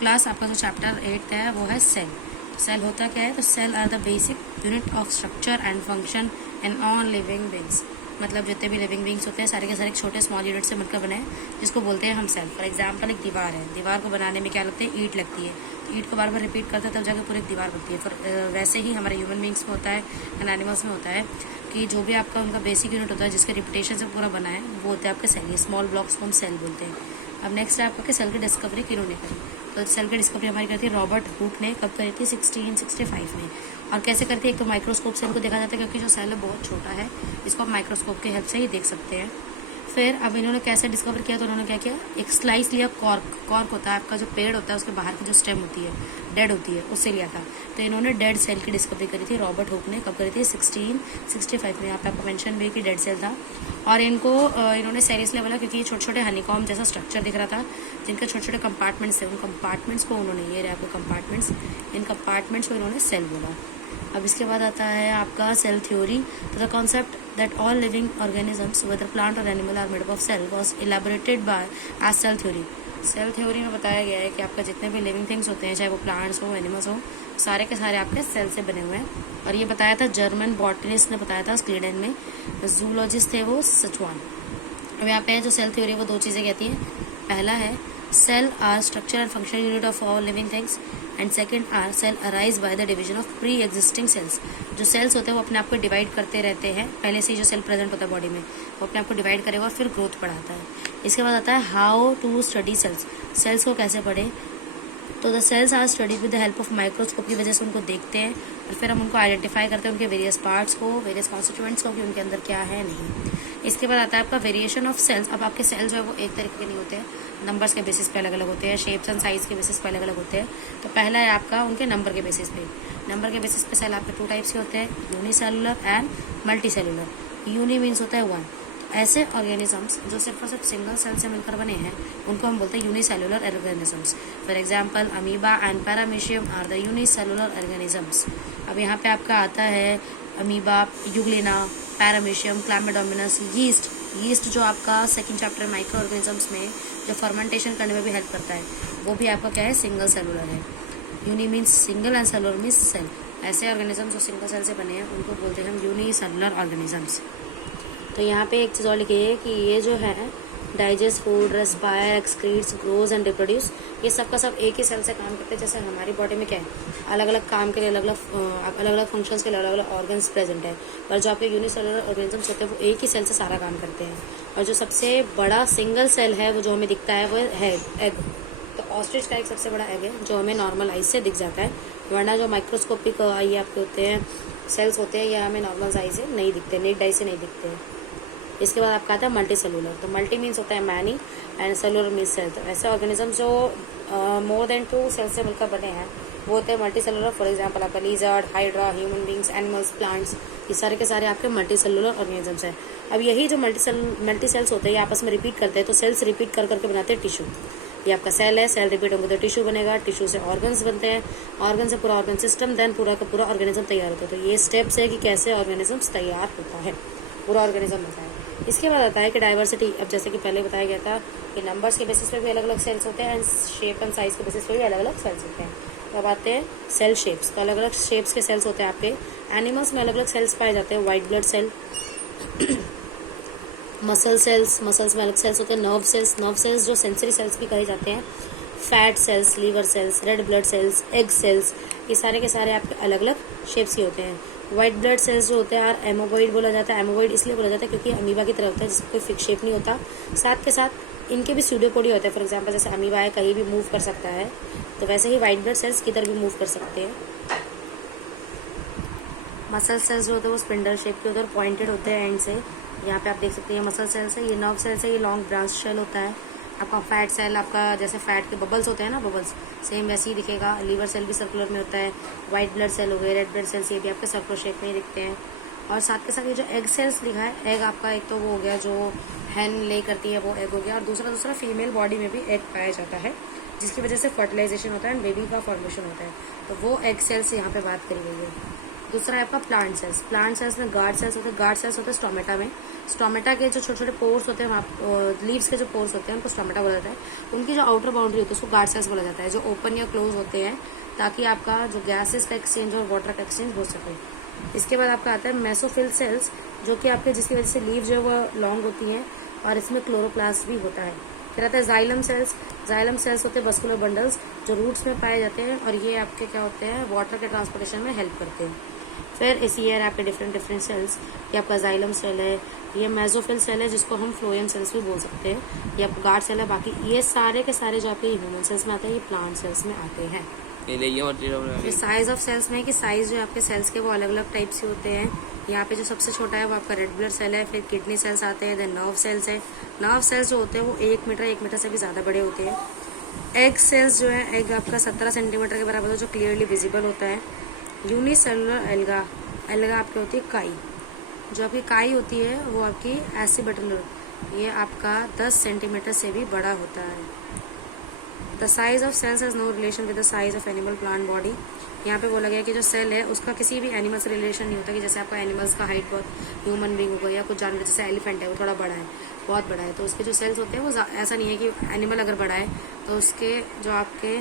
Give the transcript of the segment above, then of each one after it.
Class आपका जो chapter 8 है वो है सेल। सेल होता क्या है? तो cell are the basic unit of structure and function in all living beings. मतलब जितने भी लिविंग बींग्स होते हैं सारे के सारे छोटे स्मॉल यूनिट से मिलकर बने हैं, जिसको बोलते हैं हम सेल। फॉर एग्जाम्पल एक दीवार है, दीवार को बनाने में क्या लगते हैं? ईंट लगती है। तो ईंट को बार बार रिपीट करते हैं तब जाकर पूरी एक दीवार बनती है। वैसे ही हमारे ह्यूमन बींग्स में होता है एंड एनिमल्स में होता है कि जो भी आपका उनका बेसिक यूनिट होता है जिसके रिपीटेशन से पूरा बना है वो होते हैं आपके सेल। ये स्मॉल ब्लॉक्स को हम सेल बोलते हैं। अब नेक्स्ट है आपका कि सेल की डिस्कवरी किन्होंने करी? तो सेल की डिस्कवरी हमारी करती है रॉबर्ट हुक ने। कब करी थी? 1665 में। और कैसे करती है? एक तो माइक्रोस्कोप से इनको देखा जाता है क्योंकि जो सेल है बहुत छोटा है, इसको आप माइक्रोस्कोप की हेल्प से ही देख सकते हैं। फिर अब इन्होंने कैसे डिस्कवर किया? तो उन्होंने क्या किया, एक स्लाइस लिया, कॉर्क होता है आपका जो पेड़ होता है उसके बाहर की जो स्टेम होती है, डेड होती है, उससे लिया था। तो इन्होंने डेड सेल की डिस्कवरी करी थी रॉबर्ट हुक ने। कब करी थी? 1665 में। यहाँ पे आपको मेंशन भी कि डेड सेल था। और इनको इन्होंने सीरियसली बोला क्योंकि ये छोटे छोटे हनीकॉम जैसा स्ट्रक्चर दिख रहा था जिनके छोटे छोटे कंपार्टमेंट्स थे। उन कंपार्टमेंट्स को उन्होंने, ये रहे आपको कंपार्टमेंट्स, इन कंपार्टमेंट्स को इन्होंने सेल बोला। अब इसके बाद आता है आपका सेल थ्योरी। तो the concept that all living organisms whether plant और animal are made up of cell was elaborated by as cell theory. Cell theory में बताया गया है कि आपका जितने भी लिविंग थिंग्स होते हैं, चाहे वो प्लांट्स हो, एनिमल्स हो, सारे के सारे आपके सेल से बने हुए हैं। और ये बताया था जर्मन बॉटनिस्ट ने बताया था स्वीडन में। जूलॉजिस्ट थे वो सचुआन। अब यहाँ पे जो सेल थ्योरी वो दो चीज़ें कहती है। पहला है cell are structure and functional unit of all living things and second are cell arise by the division of pre existing cells. जो सेल्स होते हैं वो अपने आप को डिवाइड करते रहते हैं, पहले से ही जो सेल प्रेजेंट होता है बॉडी में वो अपने आप को डिवाइड करेगा और फिर ग्रोथ बढ़ाता है। इसके बाद आता है how to study cells. Cells को कैसे पढ़े? तो the cells are studied with the help of microscope की वजह से उनको देखते हैं और फिर हम उनको आइडेंटिफाई करते हैं, उनके वेरियस पार्ट्स को, वेरियस कॉन्स्टिट्यूएंट्स को कि उनके अंदर क्या है नहीं। इसके बाद आता है आपका वेरिएशन ऑफ सेल्स। अब आपके सेल्स जो है वो एक तरीके के नहीं होते हैं, नंबर्स के बेसिस पे अलग अलग होते हैं, शेप्स एंड साइज के बेसिस पे अलग अलग होते हैं। तो पहला है आपका उनके नंबर के बेसिस पे। नंबर के बेसिस पे सेल आपके 2 टाइप्स के होते हैं, unicellular and multicellular. Uni means होता है 1। ऐसे ऑर्गेनिजम्स जो सिर्फ और सिर्फ सिंगल सेल से मिलकर बने हैं उनको हम बोलते हैं unicellular organisms. For example amoeba and paramecium are the unicellular organisms. अब यहाँ पे आपका आता है amoeba, euglena, paramecium, chlamydomonas, yeast जो आपका सेकंड चैप्टर माइक्रो ऑर्गेनिजम्स में जो फर्मेंटेशन करने में भी हेल्प करता है वो भी आपका क्या है? सिंगल सेलुलर है। Uni means single and cellular means cell. ऐसे ऑर्गेनिजम्स जो सिंगल सेल से बने हैं उनको बोलते हैं हम यूनिसेलुलर ऑर्गेनिजम्स। तो यहाँ पे एक चीज़ और लिखी है कि ये जो है digest food, respire, excretes, grows and reproduce, ये सब का सब एक ही सेल से काम करते हैं। जैसे हमारी बॉडी में क्या है, अलग अलग काम के लिए अलग अलग फंक्शंस के लिए अलग अलग ऑर्गन्स प्रेजेंट है, पर जो आपके यूनिसेलुलर ऑर्गेनिजम्स होते हैं वो एक ही सेल से सारा काम करते हैं। और जो सबसे बड़ा सिंगल सेल है वो जो हमें दिखता है वो है एग। तो ऑस्ट्रिच का एक सबसे बड़ा एग है जो हमें नॉर्मल आइज से दिख जाता है, वरना जो माइक्रोस्कोपिक आई आपके होते हैं सेल्स होते हैं ये हमें नॉर्मल आई से नहीं दिखते, नेक्ड आई से नहीं दिखते हैं। इसके बाद आपका आता है मल्टी सेलुलर। तो मल्टी मीन्स होता है many and cellular means cell. तो ऐसे ऑर्गेनिज्म जो मोर देन 2 सेल से मिलकर बने हैं वो होते हैं मल्टी सेलुलर। फॉर एग्जांपल आपका lizard, hydra, human beings, animals, plants, ये सारे के सारे आपके मल्टी सेलुलर ऑर्गेनिजम्स हैं। अब यही जो मल्टी सेल्स होते हैं ये आपस में रिपीट करते हैं, तो सेल्स रिपीट कर करके बनाते हैं टिश्यू। ये आपका सेल है, सेल रिपीट होंगे तो टिश्यू बनेगा, टिश्यू से ऑर्गन्स बनते हैं, ऑर्गन से पूरा ऑर्गन सिस्टम, देन पूरा का पूरा ऑर्गेनिज्म तैयार होता है। तो ये स्टेप्स है कि कैसे ऑर्गेनिजम्स तैयार होता है, पूरा ऑर्गेनिज्म बनता है। इसके बाद आता है कि डाइवर्सिटी। अब जैसे कि पहले बताया गया था कि नंबर्स के बेसिस पे भी अलग अलग सेल्स होते हैं एंड शेप एंड साइज के बेसिस पे भी अलग अलग सेल्स होते हैं। तो अब आते हैं सेल शेप्स। तो अलग अलग शेप्स के सेल्स होते हैं आपके। एनिमल्स में अलग अलग सेल्स पाए जाते हैं, वाइट ब्लड सेल, मसल्स में अलग सेल्स होते हैं, नर्व सेल्स जो सेंसरी सेल्स भी कहे जाते हैं, fat cells, liver cells, red blood cells, egg cells, ये सारे के सारे आपके अलग अलग शेप्स के होते हैं। वाइट ब्लड सेल्स जो होते हैं यार एमोबॉइड बोला जाता है। एमोबॉइड इसलिए बोला जाता है क्योंकि अमीबा की तरह होता है जिसका कोई फिक्स शेप नहीं होता, साथ के साथ इनके भी स्यूडोपोडी होते हैं। फॉर एग्जांपल जैसे अमीबा है कहीं भी मूव कर सकता है, तो वैसे ही वाइट ब्लड सेल्स किधर भी मूव कर सकते हैं। मसल सेल्स जो होते हैं वो स्पिंडल शेप के होते हैं और पॉइंटेड होते हैं एंड से। यहाँ पे आप देख सकते हैं मसल सेल्स है, ये नर्व सेल्स है, ये लॉन्ग ब्रांच शेल होता है। आपका फैट सेल, आपका जैसे फैट के बबल्स होते हैं ना, बबल्स सेम वैसे ही दिखेगा। लीवर सेल भी सर्कुलर में होता है। वाइट ब्लड सेल हो गए, रेड ब्लड सेल्स, ये भी आपके सर्कुलर शेप में ही दिखते हैं। और साथ के साथ ये जो एग सेल्स लिखा है, एग आपका एक तो वो हो गया जो हैन ले करती है वो एग हो गया, और दूसरा फीमेल बॉडी में भी एग पाया जाता है जिसकी वजह से फर्टिलाइजेशन होता है एंड बेबी का फॉर्मेशन होता है। तो वो एग सेल्स यहाँ पे बात करी गई है। दूसरा है आपका प्लांट सेल्स। प्लांट सेल्स में गार्ड सेल्स होते हैं। गार्ड सेल्स होते हैं स्टोमेटा में। स्टोमेटा के जो छोटे छोटे पोर्स होते हैं, वहाँ लीव्स के जो पोर्स होते हैं उनको स्टोमेटा बोला जाता है। उनकी जो आउटर बाउंड्री होती है उसको गार्ड सेल्स बोला जाता है, जो ओपन या क्लोज होते हैं ताकि आपका जो गैसेस का एक्सचेंज और वाटर का एक्सचेंज हो सके। इसके बाद आपका आता है मेसोफिल सेल्स, जो कि आपके जिसकी वजह से लीव जो है वो लॉन्ग होती हैं और इसमें क्लोरोप्लास्ट भी होता है। फिर आता है जाइलम सेल्स। जाइलम सेल्स होते हैं मस्कुलर बंडल्स जो रूट्स में पाए जाते हैं और ये आपके क्या होते हैं, वाटर के ट्रांसपोर्टेशन में हेल्प करते हैं। फिर इसी ईयर आपके डिफरेंट सेल्स, ये आपका जाइलम सेल है, ये मेसोफिल सेल है जिसको हम फ्लोएम सेल्स भी बोल सकते हैं, ये आपका गार्ड सेल है। बाकी ये सारे के सारे जो आपके ह्यूमन सेल्स में आते हैं ये प्लांट सेल्स में आते हैं। ये साइज ऑफ सेल्स में कि साइज जो आपके सेल्स के वो अलग अलग टाइप से होते हैं। यहाँ पे जो सबसे छोटा है वो आपका रेड ब्लड सेल है, फिर किडनी सेल्स आते हैं, देन नर्व सेल्स है। नर्व सेल्स जो होते हैं वो 1 मीटर से भी ज़्यादा बड़े होते हैं। एग सेल्स जो है, एग आपका 17 सेंटीमीटर के बराबर जो क्लियरली विजिबल होता है। यूनिसेलुलर एल्गा, एल्गा आपकी होती है काई। जो आपकी काई होती है वो आपकी एसिबटलर, ये आपका 10 सेंटीमीटर से भी बड़ा होता है। The size of cells has no relation with the size of animal plant body. यहाँ पे बोला गया कि जो सेल है उसका किसी भी एनिमल से रिलेशन नहीं होता कि जैसे आपका एनिमल्स का हाइट बहुत ह्यूमन बींग होगा या कुछ जानवर जैसे एलिफेंट है वो थोड़ा बड़ा है, बहुत बड़ा है, तो उसके जो सेल्स होते हैं वो ऐसा नहीं है कि एनिमल अगर बड़ा है तो उसके जो आपके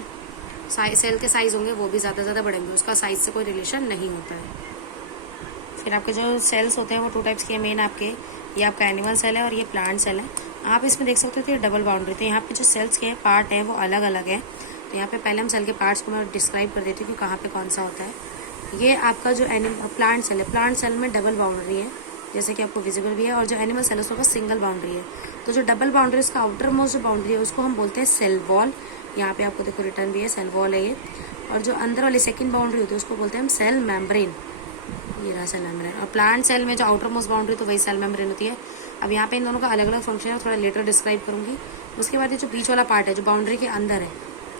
सेल के साइज होंगे वो भी ज़्यादा बढ़ेंगे, उसका साइज से कोई रिलेशन नहीं होता है। फिर आपके जो सेल्स होते हैं वो 2 टाइप्स के मेन आपके, ये आपका एनिमल सेल है और ये प्लांट सेल है। आप इसमें देख सकते हो कि डबल बाउंड्री, तो यहाँ पे जो सेल्स के पार्ट है वो अलग अलग है। तो यहाँ पे पहले हम सेल के पार्ट्स को मैं डिस्क्राइब कर देती हूँ कि कहाँ पे कौन सा होता है। ये आपका जो प्लांट सेल है, प्लांट सेल में डबल बाउंड्री है जैसे कि आपको विजिबल भी है, और जो एनिमल सेल है उसके पास सिंगल बाउंड्री है। तो जो डबल बाउंड्री उसका आउटर मोस्ट जो बाउंड्री है उसको हम बोलते हैं सेल वॉल। यहाँ पे आपको देखो रिटर्न भी है, सेल वॉल है ये। और जो अंदर वाली सेकेंड बाउंड्री होती है उसको बोलते हैं हम सेल मेम्ब्रेन, ये रहा सेल मेम्ब्रेन। और प्लांट सेल में जो आउटर मोस्ट बाउंड्री तो वही सेल मेम्ब्रेन होती है। अब यहाँ पे इन दोनों का अलग अलग फंक्शन है, थोड़ा लेटर डिस्क्राइब करूंगी। उसके बाद ये जो बीच वाला पार्ट है जो बाउंड्री के अंदर है,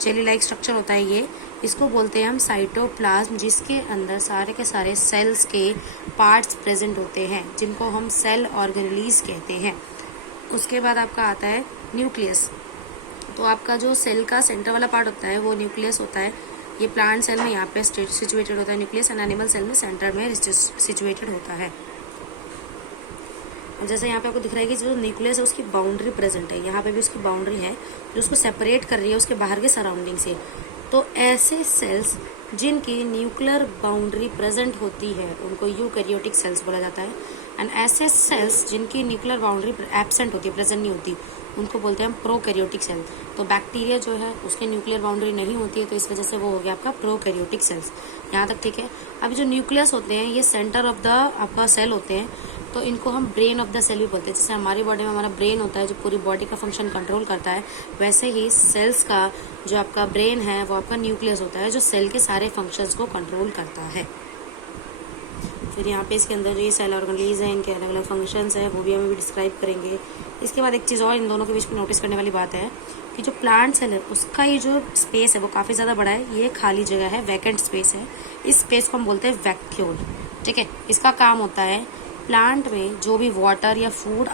जेली लाइक स्ट्रक्चर होता है ये, इसको बोलते हैं हम साइटोप्लाज्म, जिसके अंदर सारे के सारे सेल्स के पार्ट्स प्रेजेंट होते हैं जिनको हम सेल ऑर्गेनेलीज कहते हैं। उसके बाद आपका आता है न्यूक्लियस। तो आपका जो सेल का सेंटर वाला पार्ट होता है वो न्यूक्लियस होता है। ये प्लांट सेल में यहाँ पे सिचुएटेड होता है न्यूक्लियस, एंड एनिमल सेल में सेंटर में सिचुएटेड होता है। जैसे यहाँ पे आपको दिख रहा है कि जो न्यूक्लियस है उसकी बाउंड्री प्रेजेंट है, यहाँ पे भी उसकी बाउंड्री है जो उसको सेपरेट कर रही है उसके बाहर के सराउंडिंग से। तो ऐसे सेल्स जिनकी न्यूक्लियर बाउंड्री प्रेजेंट होती है उनको यूकैरियोटिक सेल्स बोला जाता है, एंड ऐसे सेल्स जिनकी न्यूक्लियर बाउंड्री एब्सेंट होती है, प्रेजेंट नहीं होती, उनको बोलते हैं हम प्रोकैरियोटिक सेल। तो बैक्टीरिया जो है उसकी न्यूक्लियर बाउंड्री नहीं होती है, तो इस वजह से वो हो गया आपका प्रोकैरियोटिक सेल्स। यहाँ तक ठीक है। अब जो न्यूक्लियस होते हैं ये सेंटर ऑफ द आपका सेल होते हैं, तो इनको हम ब्रेन ऑफ द सेल भी बोलते हैं। जैसे हमारी बॉडी में हमारा ब्रेन होता है जो पूरी बॉडी का फंक्शन कंट्रोल करता है, वैसे ही सेल्स का जो आपका ब्रेन है वो आपका न्यूक्लियस होता है जो सेल के सारे फंक्शंस को कंट्रोल करता है। फिर यहाँ पे इसके अंदर जो ये सेल ऑर्गेनेलीज है इनके अलग अलग फंक्शंस है वो भी हमें भी डिस्क्राइब करेंगे। इसके बाद एक चीज़ और इन दोनों के बीच में नोटिस करने वाली बात है कि जो प्लांट सेल है उसका ये जो स्पेस है वो काफ़ी ज़्यादा बड़ा है, ये खाली जगह है, वैकेंट स्पेस है। इस स्पेस को हम बोलते हैं वैक्यूल। ठीक है, इसका काम होता है प्लांट में जो भी वाटर या फूड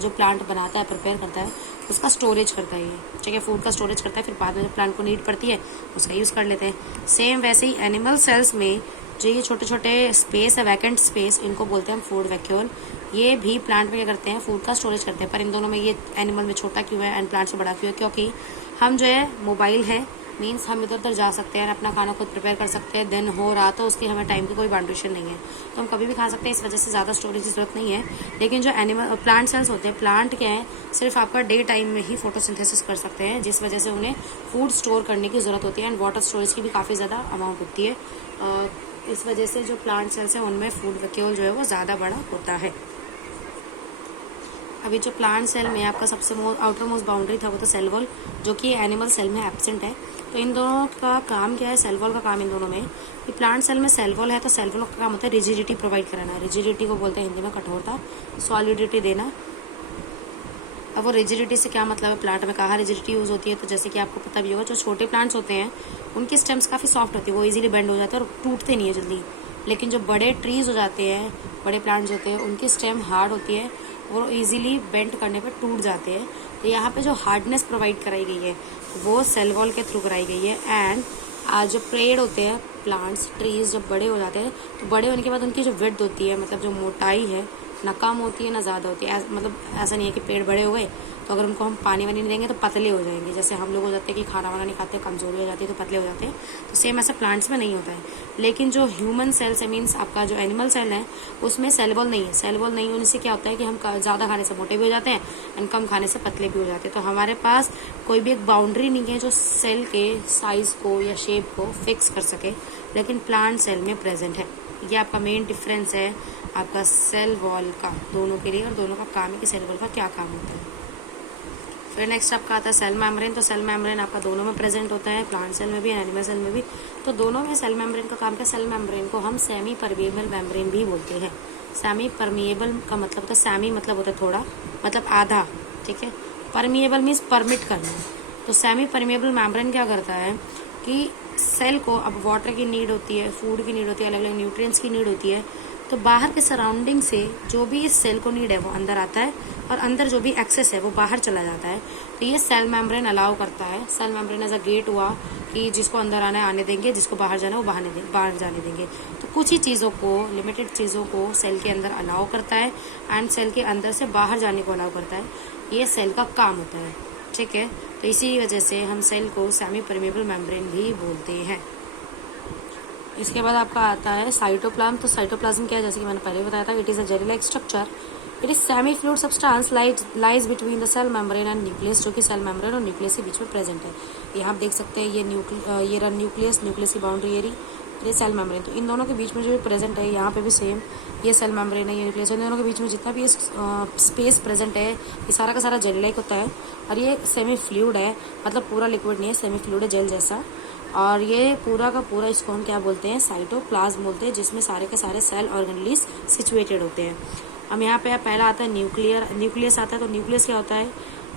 जो प्लांट बनाता है, प्रिपेयर करता है, उसका स्टोरेज करता है ये। ठीक है, फूड का स्टोरेज करता है, फिर बाद में जब प्लांट को नीड पड़ती है उसका यूज़ कर लेते हैं। सेम वैसे ही एनिमल सेल्स में जो ये छोटे छोटे स्पेस है, वैकेंट स्पेस, इनको बोलते हैं हम फूड वैक्यूल। ये भी प्लांट में क्या करते हैं, फूड का स्टोरेज करते हैं। पर इन दोनों में ये एनिमल में छोटा क्यों है एंड प्लांट से बड़ा क्यों है? क्योंकि हम जो है मोबाइल है, मीन्स हम इधर उधर जा सकते हैं, अपना खाना खुद प्रिपेयर कर सकते हैं, दिन हो रहा तो उसकी हमें टाइम की कोई बाउंड्रेशन नहीं है, तो हम कभी भी खा सकते हैं। इस वजह से ज़्यादा स्टोरेज की जरूरत नहीं है। लेकिन जो एनिमल प्लांट सेल्स होते हैं, प्लांट क्या है, सिर्फ आपका डे टाइम में ही फोटोसिंथेसिस कर सकते हैं, जिस वजह से उन्हें फूड स्टोर करने की ज़रूरत होती है एंड वाटर स्टोरेज की भी काफ़ी ज़्यादा अमाउंट होती है। इस वजह से जो प्लांट सेल्स हैं उनमें फूड वैक्यूल जो है वो ज़्यादा बड़ा होता है। अभी जो प्लांट सेल में आपका सबसे आउटर मोस्ट बाउंड्री था वो तो सेल वॉल, जो कि एनिमल सेल में एब्सेंट है। तो इन दोनों का काम क्या है, सेल वॉल का काम इन दोनों में कि प्लांट सेल में सेल वॉल है तो सेल वॉल का काम होता है रिजिडिटी प्रोवाइड कराना। रिजिडिटी को बोलते हैं हिंदी में कठोरता, सॉलिडिटी देना। अब वो रिजिडिटी से क्या मतलब है, प्लांट में कहाँ रिजिडिटी यूज़ होती है, तो जैसे कि आपको पता भी होगा जो छोटे प्लांट्स होते हैं उनकी स्टेम्स काफ़ी सॉफ्ट होती है, वो इजीली बेंड हो जाते हैं और टूटते नहीं है जल्दी। लेकिन जो बड़े ट्रीज हो जाते हैं, बड़े प्लांट्स होते हैं, उनकी स्टेम हार्ड होती है और इजीली बेंड करने पर टूट जाते हैं। तो यहाँ पे जो हार्डनेस प्रोवाइड कराई गई है वो सेल वॉल के थ्रू कराई गई है। एंड जो पेड़ होते हैं, प्लांट्स ट्रीज जब बड़े हो जाते हैं तो बड़े होने के बाद उनकी जो विड्थ होती है, मतलब जो मोटाई है, ना कम होती है ना ज़्यादा होती है। मतलब ऐसा नहीं है कि पेड़ बड़े हो गए तो अगर उनको हम पानी वानी नहीं देंगे तो पतले हो जाएंगे, जैसे हम लोग हो जाते हैं कि खाना वाना नहीं खाते, कमजोरी हो जाती है तो पतले हो जाते हैं। तो सेम ऐसा प्लांट्स में नहीं होता है। लेकिन जो ह्यूमन सेल्स है, मीन्स आपका जो एनिमल सेल है, उसमें सेल वॉल नहीं है। सेल वॉल नहीं होने से क्या होता है कि हम ज़्यादा खाने से मोटे भी हो जाते हैं एंड कम खाने से पतले भी हो जाते हैं। तो हमारे पास कोई भी एक बाउंड्री नहीं है जो सेल के साइज को या शेप को फिक्स कर सके, लेकिन प्लांट सेल में प्रेजेंट है। ये आपका मेन डिफरेंस है आपका सेल वॉल का दोनों के लिए, और दोनों का काम है कि सेल वॉल का क्या काम होता है। फिर नेक्स्ट आपका आता है सेल मेम्ब्रेन। तो सेल मेम्ब्रेन आपका दोनों में प्रेजेंट होता है, प्लांट सेल में भी एनिमल सेल में भी। तो दोनों में सेल मेम्ब्रेन का काम क्या, सेल मेम्ब्रेन को हम सेमी परमिएबल मेम्ब्रेन भी बोलते हैं। सेमी परमिएबल का मतलब होता है, सेमी मतलब होता है थोड़ा, मतलब आधा, ठीक है। परमिएबल मीन्स परमिट करना। तो सेमी परमिएबल मेम्ब्रेन क्या करता है कि सेल को अब वाटर की नीड होती है, फूड की नीड होती है, अलग अलग न्यूट्रिएंट्स की नीड होती है, तो बाहर के सराउंडिंग से जो भी इस सेल को नीड है वो अंदर आता है, और अंदर जो भी एक्सेस है वो बाहर चला जाता है। तो ये सेल मेम्ब्रेन अलाउ करता है। Cell membrane as a gate हुआ कि जिसको अंदर आना है आने देंगे, जिसको बाहर जाना है वो बाहर जाने देंगे। तो कुछ ही चीज़ों को, लिमिटेड चीज़ों को सेल के अंदर अलाउ करता है एंड सेल के अंदर से बाहर जाने को अलाउ करता है। ये सेल का काम होता है, ठीक है। तो इसी वजह से हम सेल को सेमी परमिएबल मेम्ब्रेन भी बोलते हैं। इसके बाद आपका आता है साइटोप्लाज्म। तो साइटोप्लाज्म क्या है, जैसे कि मैंने पहले बताया था, it is a jelly like structure. It is semi fluid substance lies between the cell membrane and nucleus, जो कि सेल मेम्ब्रेन और न्यूक्लियस के बीच में प्रेजेंट है। यहाँ आप देख सकते हैं ये रन न्यूक्लियस की बाउंड्री एरिया, ये सेल मेम्ब्रेन। तो इन दोनों के बीच में जो प्रेजेंट है, यहाँ पे भी सेम, ये सेल मेम्ब्रेन है, ये न्यूक्लियस है। इन दोनों के बीच में जितना भी स्पेस प्रेजेंट है, ये सारा का सारा जेल लाइक होता है। और ये सेमी फ्लूइड है, मतलब पूरा लिक्विड नहीं है, सेमी फ्लूइड है, जेल जैसा। और ये पूरा का पूरा इसको हम क्या बोलते हैं, साइटोप्लाज्म बोलते हैं, जिसमें सारे के सारे सेल ऑर्गेनेल्स सिचुएटेड होते हैं। हम यहाँ पे पहला आता है न्यूक्लियस आता है। तो न्यूक्लियस क्या होता है,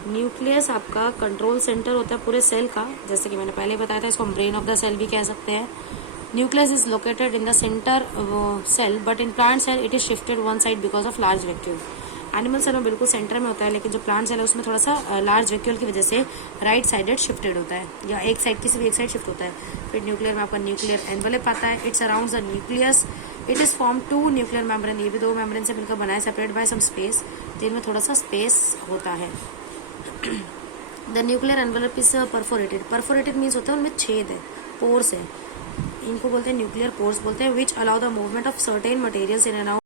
न्यूक्लियस आपका कंट्रोल सेंटर होता है पूरे सेल का, जैसे कि मैंने पहले बताया था, इसको हम ब्रेन ऑफ द सेल भी कह सकते हैं। Nucleus is located in the centre cell, but in plant cell it is shifted one side because of large vacuole. Animal cell में बिल्कुल सेंटर में होता है, लेकिन जो प्लांट सेल है उसमें थोड़ा सा लार्ज वैक्यूल की वजह से राइट साइडेड शिफ्टेड होता है, या एक साइड किसी भी एक साइड शिफ्ट होता है। फिर न्यूक्लियर में आपका न्यूक्लियर एनवेलप आता है। It's around the nucleus. It is form two nuclear membrane, ये भी दो मेम्ब्रेन से मिलकर बना है, सेपरेट बाय सम स्पेस, जिनमें थोड़ा सा स्पेस होता है। The nuclear envelope is perforated. Perforated means होता है उनमें छेद है, पोर्स है, इनको बोलते हैं न्यूक्लियर पोर्स बोलते हैं, which allow the movement of certain materials in and out